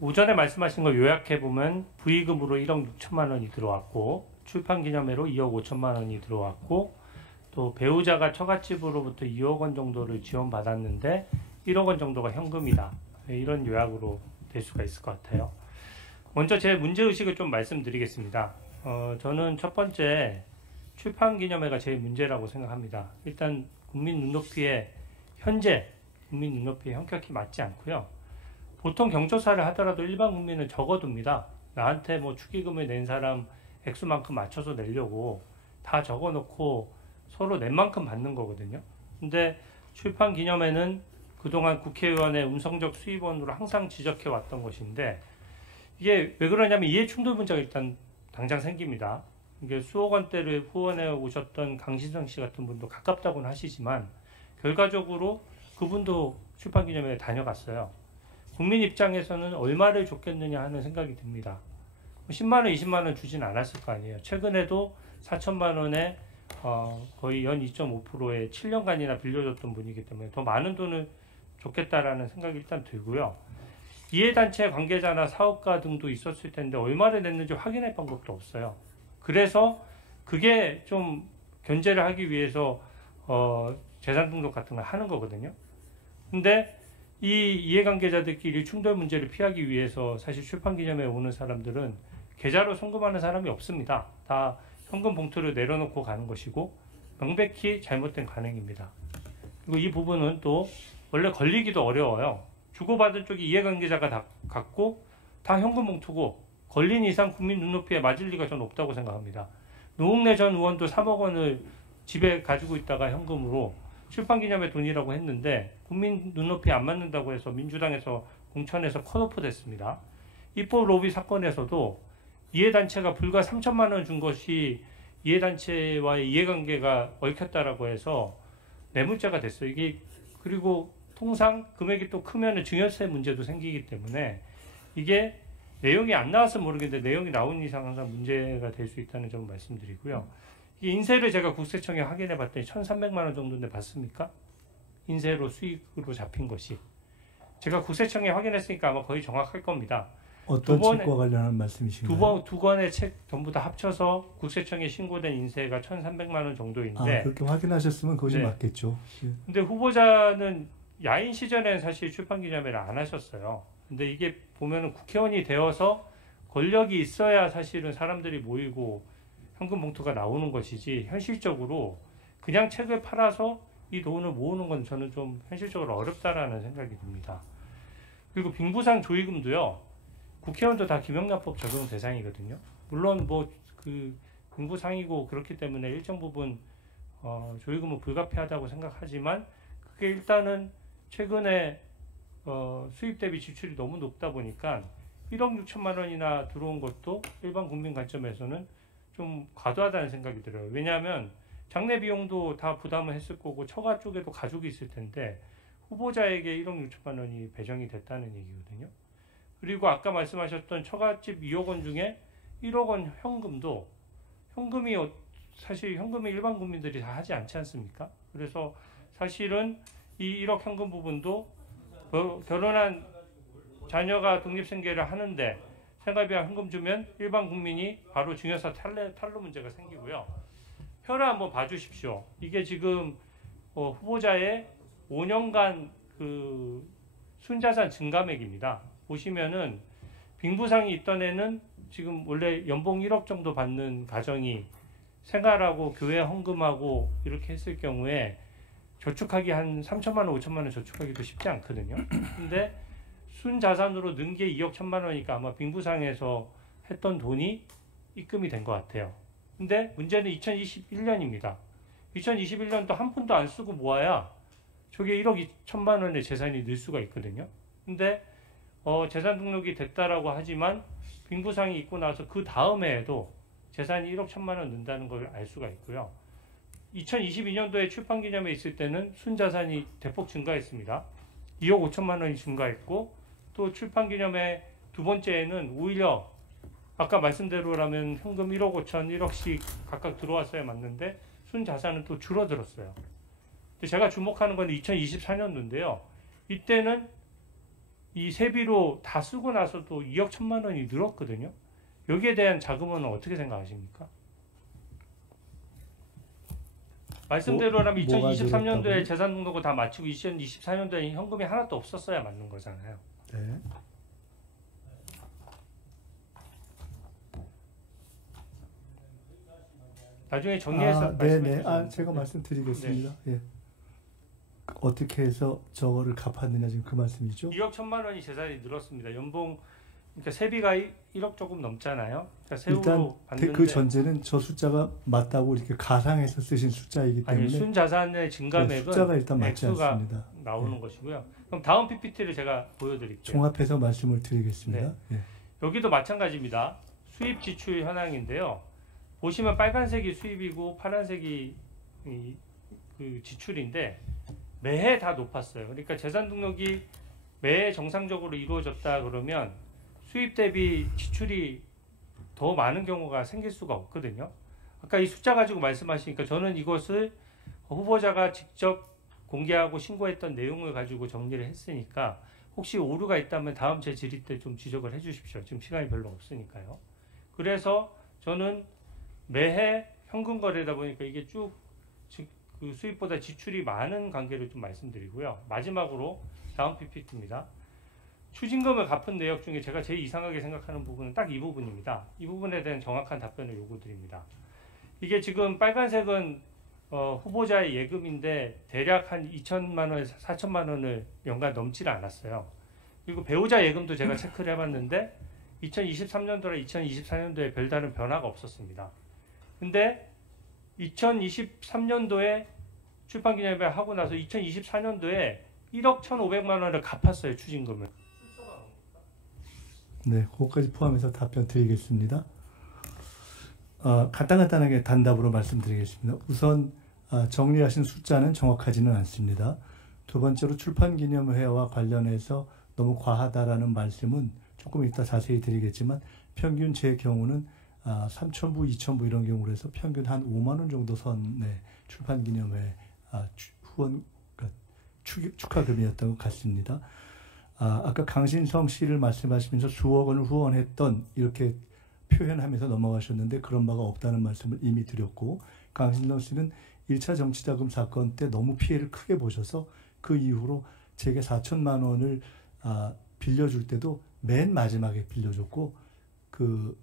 오전에 말씀하신 거 요약해보면 부의금으로 1억 6천만 원이 들어왔고 출판기념회로 2억 5천만 원이 들어왔고 또 배우자가 처갓집으로부터 2억 원 정도를 지원받았는데 1억 원 정도가 현금이다. 이런 요약으로 될 수가 있을 것 같아요. 먼저 제 문제의식을 좀 말씀드리겠습니다. 저는 첫 번째 출판기념회가 제일 문제라고 생각합니다. 일단 국민 눈높이에 현재 국민 눈높이에 현격히 맞지 않고요. 보통 경조사를 하더라도 일반 국민은 적어둡니다. 나한테 뭐 축의금을 낸 사람 액수만큼 맞춰서 내려고 다 적어놓고 서로 낸 만큼 받는 거거든요. 근데 출판기념회는 그동안 국회의원의 음성적 수입원으로 항상 지적해왔던 것인데 이게 왜 그러냐면 이해충돌 문제가 일단 당장 생깁니다. 이게 수억 원대를 후원해 오셨던 강신성 씨 같은 분도 가깝다고는 하시지만 결과적으로 그분도 출판기념회에 다녀갔어요. 국민 입장에서는 얼마를 줬겠느냐 하는 생각이 듭니다. 10만 원, 20만 원 주진 않았을 거 아니에요. 최근에도 4천만 원에 거의 연 2.5%에 7년간이나 빌려줬던 분이기 때문에 더 많은 돈을 줬겠다라는 생각이 일단 들고요. 이해단체 관계자나 사업가 등도 있었을 텐데 얼마를 냈는지 확인할 방법도 없어요. 그래서 그게 좀 견제를 하기 위해서 재산 등록 같은 걸 하는 거거든요. 근데 이 이해관계자들끼리 충돌 문제를 피하기 위해서 사실 출판기념회에 오는 사람들은 계좌로 송금하는 사람이 없습니다. 다 현금 봉투를 내려놓고 가는 것이고 명백히 잘못된 관행입니다. 그리고 이 부분은 또 원래 걸리기도 어려워요. 주고받은 쪽이 이해관계자가 다 갖고 다 현금 봉투고 걸린 이상 국민 눈높이에 맞을 리가 전 없다고 생각합니다. 노웅래 전 의원도 3억 원을 집에 가지고 있다가 현금으로 출판기념회 돈이라고 했는데 국민 눈높이에 안 맞는다고 해서 민주당에서 공천에서 컷오프 됐습니다. 입법 로비 사건에서도 이해단체가 불과 3천만 원 준 것이 이해단체와의 이해관계가 얽혔다라고 해서 뇌물죄가 됐어요. 이게 그리고 통상 금액이 또 크면 증여세 문제도 생기기 때문에 이게 내용이 안 나와서 모르겠는데 내용이 나온 이상 항상 문제가 될 수 있다는 점 말씀드리고요. 이 인세를 제가 국세청에 확인해 봤더니 1,300만 원 정도인데 맞습니까? 인세로 수익으로 잡힌 것이. 제가 국세청에 확인했으니까 아마 거의 정확할 겁니다. 어떤 책과 관련한 말씀이신가요? 두 권의 책 전부 다 합쳐서 국세청에 신고된 인세가 1,300만 원 정도인데. 그렇게 확인하셨으면 그것이 네. 맞겠죠. 예. 근데 후보자는 야인 시절에는 사실 출판기념회를 안 하셨어요. 근데 이게 보면은 국회의원이 되어서 권력이 있어야 사실은 사람들이 모이고 현금 봉투가 나오는 것이지 현실적으로 그냥 책을 팔아서 이 돈을 모으는 건 저는 좀 현실적으로 어렵다라는 생각이 듭니다. 그리고 빙부상 조의금도요. 국회의원도 다 김영란법 적용 대상이거든요. 물론 뭐 그 빙부상이고 그렇기 때문에 일정 부분 조의금은 불가피하다고 생각하지만 그게 일단은 최근에 수입 대비 지출이 너무 높다 보니까 1억 6천만 원이나 들어온 것도 일반 국민 관점에서는 좀 과도하다는 생각이 들어요. 왜냐하면 장례 비용도 다 부담을 했을 거고 처가 쪽에도 가족이 있을 텐데 후보자에게 1억 6천만 원이 배정이 됐다는 얘기거든요. 그리고 아까 말씀하셨던 처갓집 2억 원 중에 1억 원 현금도 현금이 사실 현금이 일반 국민들이 다 하지 않지 않습니까? 그래서 사실은 이 1억 현금 부분도 결혼한 자녀가 독립생계를 하는데 생활비와 현금 주면 일반 국민이 바로 증여세 탈루 문제가 생기고요. 혈을 한번 봐주십시오. 이게 지금 후보자의 5년간 그 순자산 증감액입니다. 보시면은 빙부상이 있던 애는 지금 원래 연봉 1억 정도 받는 가정이 생활하고 교회 헌금하고 이렇게 했을 경우에 저축하기 한 3천만 원, 5천만 원 저축하기도 쉽지 않거든요. 근데 순자산으로 는 게 2억 1천만 원이니까 아마 빙부상에서 했던 돈이 입금이 된 것 같아요. 근데 문제는 2021년입니다. 2021년도 한 푼도 안 쓰고 모아야 저게 1억 2천만 원의 재산이 늘 수가 있거든요. 근데 재산 등록이 됐다라고 하지만 빙부상이 있고 나서 그 다음 해에도 재산이 1억 1천만 원 는다는 걸 알 수가 있고요. 2022년도에 출판기념회에 있을 때는 순자산이 대폭 증가했습니다. 2억 5천만 원이 증가했고 또 출판기념회 두 번째에는 오히려 아까 말씀대로라면 현금 1억 5천, 1억씩 각각 들어왔어야 맞는데 순자산은 또 줄어들었어요. 근데 제가 주목하는 건 2024년도인데요. 이때는 이 세비로 다 쓰고 나서도 2억 1천만 원이 늘었거든요. 여기에 대한 자금은 어떻게 생각하십니까? 말씀대로라면 뭐가 2023년도에 늘었다고요? 재산 등록을 다 마치고 2024년도에 현금이 하나도 없었어야 맞는 거잖아요. 네. 나중에 정리해서 말씀해 네네. 주시면 제가 네. 말씀드리겠습니다. 예. 어떻게 해서 저거를 갚았느냐 지금 그 말씀이죠? 2억 1천만 원이 재산이 늘었습니다. 연봉 그러니까 세비가 1억 조금 넘잖아요. 그러니까 세후로 일단 받는데 그 전제는 저 숫자가 맞다고 이렇게 가상해서 쓰신 숫자이기 때문에 아니 순자산의 네, 증감액은 숫자가 일단 맞지 액수가 않습니다. 나오는 네. 것이고요. 그럼 다음 PPT를 제가 보여드릴게요. 종합해서 말씀을 드리겠습니다. 예. 여기도 마찬가지입니다. 수입 지출 현황인데요. 보시면 빨간색이 수입이고 파란색이 그 지출인데 매해 다 높았어요. 그러니까 재산 등록이 매해 정상적으로 이루어졌다 그러면 수입 대비 지출이 더 많은 경우가 생길 수가 없거든요. 아까 이 숫자 가지고 말씀하시니까 저는 이것을 후보자가 직접 공개하고 신고했던 내용을 가지고 정리를 했으니까 혹시 오류가 있다면 다음 제 질의 때 좀 지적을 해 주십시오. 지금 시간이 별로 없으니까요. 그래서 저는 매해 현금 거래다 보니까 이게 쭉 그 수입보다 지출이 많은 관계를 좀 말씀드리고요. 마지막으로 다음 PPT입니다. 추징금을 갚은 내역 중에 제가 제일 이상하게 생각하는 부분은 딱 이 부분입니다. 이 부분에 대한 정확한 답변을 요구드립니다. 이게 지금 빨간색은 후보자의 예금인데 대략 한 2천만 원에서 4천만 원을 연간 넘지를 않았어요. 그리고 배우자 예금도 제가 체크를 해봤는데 2023년도랑 2024년도에 별다른 변화가 없었습니다. 근데 2023년도에 출판기념회 하고 나서 2024년도에 1억 1,500만 원을 갚았어요. 추징금을. 네, 그것까지 포함해서 답변 드리겠습니다. 간단하게 단답으로 말씀드리겠습니다. 우선 정리하신 숫자는 정확하지는 않습니다. 두 번째로 출판기념회와 관련해서 너무 과하다라는 말씀은 조금 이따 자세히 드리겠지만 평균 제 경우는 3천부, 2천부 이런 경우로 해서 평균 한 5만 원 정도 선의 출판기념회 후원 축하금이었던 것 같습니다. 아까 강신성 씨를 말씀하시면서 수억 원을 후원했던 이렇게 표현하면서 넘어가셨는데 그런 바가 없다는 말씀을 이미 드렸고 강신성 씨는 1차 정치자금 사건 때 너무 피해를 크게 보셔서 그 이후로 제게 4천만 원을 빌려줄 때도 맨 마지막에 빌려줬고 그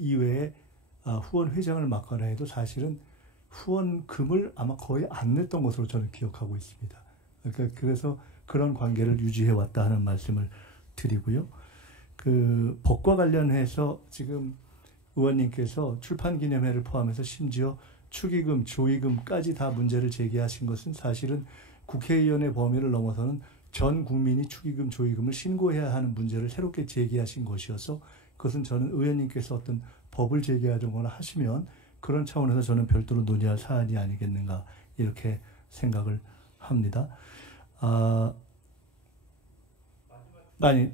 이외에 후원 회장을 맡거나 해도 사실은 후원금을 아마 거의 안 냈던 것으로 저는 기억하고 있습니다. 그래서 그런 관계를 유지해 왔다 하는 말씀을 드리고요. 그 법과 관련해서 지금 의원님께서 출판기념회를 포함해서 심지어 축의금, 조의금까지 다 문제를 제기하신 것은 사실은 국회의원의 범위를 넘어서는 전 국민이 축의금, 조의금을 신고해야 하는 문제를 새롭게 제기하신 것이어서 그것은 저는 의원님께서 어떤 법을 제기하거나 하시면 그런 차원에서 저는 별도로 논의할 사안이 아니겠는가 이렇게 생각을 합니다.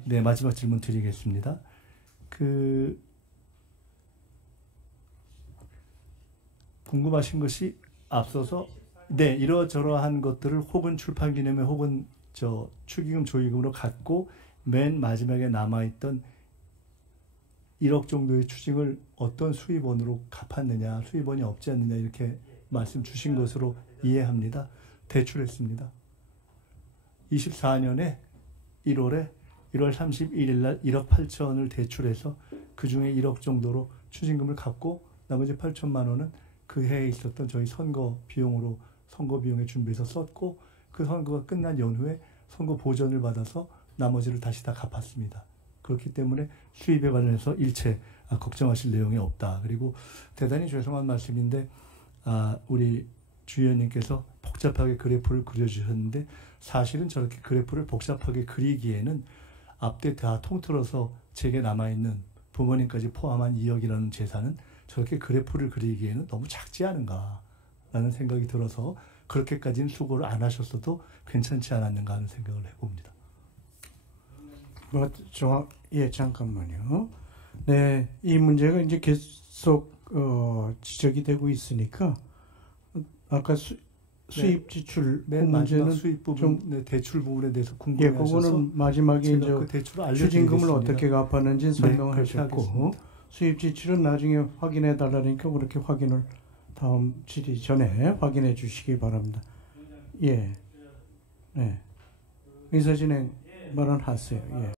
네, 마지막 질문 드리겠습니다. 궁금하신 것이 앞서서 네, 이러저러한 것들을 혹은 출판기념회 혹은 축의금, 조의금으로 갖고 맨 마지막에 남아있던 1억 정도의 추징을 어떤 수입원으로 갚았느냐, 수입원이 없지 않느냐 이렇게 말씀 주신 것으로 이해합니다. 대출했습니다. 24년에 1월 31일 날 1억 8천을 대출해서 그 중에 1억 정도로 추징금을 갚고 나머지 8천만 원은 그 해에 있었던 저희 선거 비용에 준비해서 썼고 그 선거가 끝난 연후에 선거 보전을 받아서 나머지를 다시 다 갚았습니다. 그렇기 때문에 수입에 관련해서 일체 걱정하실 내용이 없다. 그리고 대단히 죄송한 말씀인데 우리 주 의원님께서 복잡하게 그래프를 그려주셨는데 사실은 저렇게 그래프를 복잡하게 그리기에는 앞뒤 다 통틀어서 제게 남아있는 부모님까지 포함한 2억이라는 재산은 저렇게 그래프를 그리기에는 너무 작지 않은가라는 생각이 들어서 그렇게까지는 수고를 안 하셨어도 괜찮지 않았는가 하는 생각을 해봅니다. 잠깐만요. 네, 이 문제가 이제 계속 지적이 되고 있으니까 아까 수입 지출 그 맨 마지막 문제는 수입 부분, 좀 네, 대출 부분에 대해서 예, 궁금해하셔서 그거는 마지막에 제가 이제 그 대출을 알려드리겠습니다. 추징금을 어떻게 갚았는지 설명을 그렇게 하셨고 하겠습니다. 수입 지출은 나중에 확인해 달라니까 그렇게 확인을 다음 질의 전에 확인해 주시기 바랍니다. 예, 네. 의사진행 발언하세요. 예.